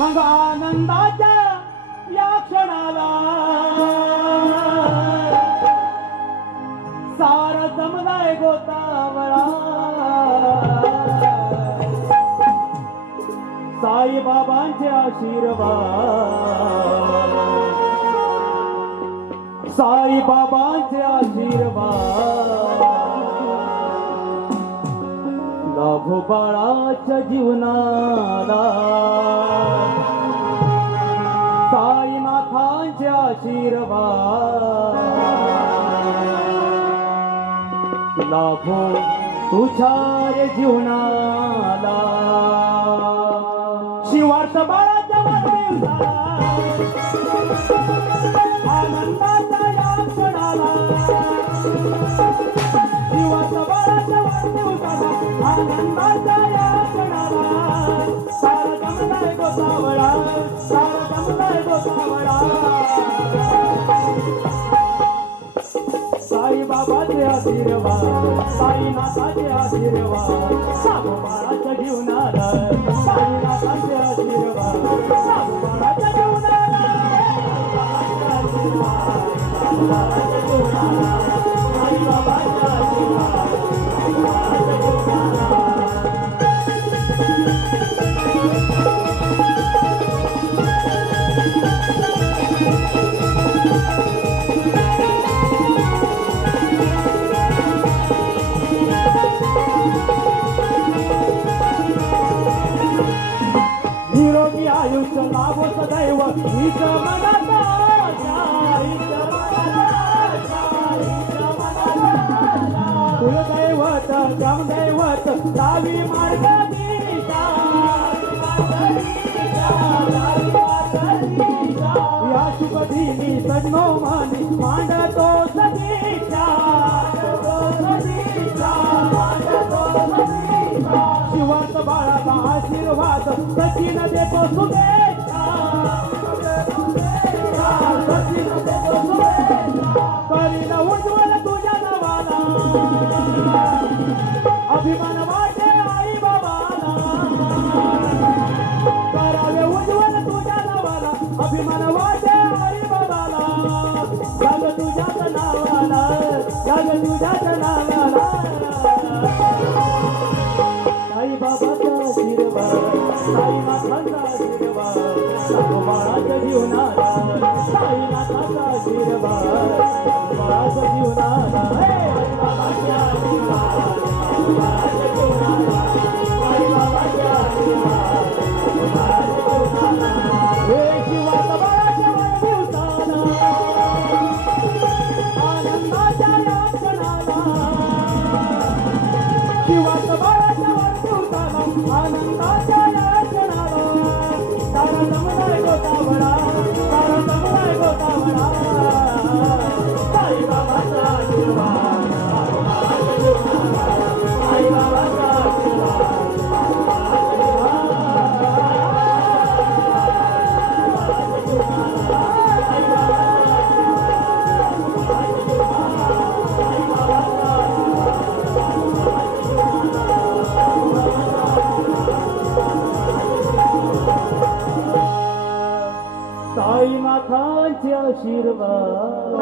मग आनंदाच्या या क्षणाला सार जमलाय गोतावळा साईबाबांचे आशीर्वाद साईबाबांचे आशीर्वाद लाभो बाळाच्या जीवनाला साईनाथांचे आशीर्वाद लाभो तुझ्या रे जीवनाला शिवार्थ बाळाच्या वाढदिवसाला आनंदाचा या क्षणाला शिवार्थ बाळाच्या वाढदिवसाला आनंदाचा या क्षणाला सारा जमलाय गोसावळा सारा जमलाय गोसावळा साईबाबाचे आशीर्वाद साईनाथाचे आशीर्वाद साबू बाळाच्या जीवनाला साईनाथाचे आशीर्वाद साबू बाळाच्या जीवनाला साईबाबाच्या जीवनाला साईबाबाच्या आशीर्वाद साईबाबाच्या जीवनाला निरोगी आयुष्य लाभो सदैव हीच मनाचा कुलदैवत ग्रामदैवत लावी मार्ग या शुभदिनी सजनो मानी मांडतो सदीक्षा शिवार्थ बाळाचा आशीर्वाद सचिन देतो शुभेच्छा सचिन देतो शुभेच्छा करीन उज्ज्वल तुझ्या नावाला अभिमान वाटे आई बाबाला करावे उज्ज्वल तुझ्या नावाला अभिमान वाटे आई बाबाला जग तुझ्याच नावाला जग तुझ्याच नावाला साईबाबाचा आशीर्वाद साईनाथाचा आशीर्वाद साबू बाळाच्या जीवनाला साईनाथाचा आशीर्वाद बाळाच्या जीवनाला साईबाबाच्या आशीर्वाद साबू बाळाच्या जीवनाला साईबाबाच्या आशीर्वाद साबू बाळाच्या जीवनाला हे शिवाचा बाळाच्या वाढदिवसाला आनंदाच्या या क्षणाला शिवाचा बाळाच्या आनंदाच्या या क्षणाला सारा जमलाय गोतावळा सारा जमलाय गोतावळा साईबाबाचा आशीर्वाद साईबाबाच्या जीवनाला साईबाबाचा आशीर्वाद साईनाथांचे आशीर्वाद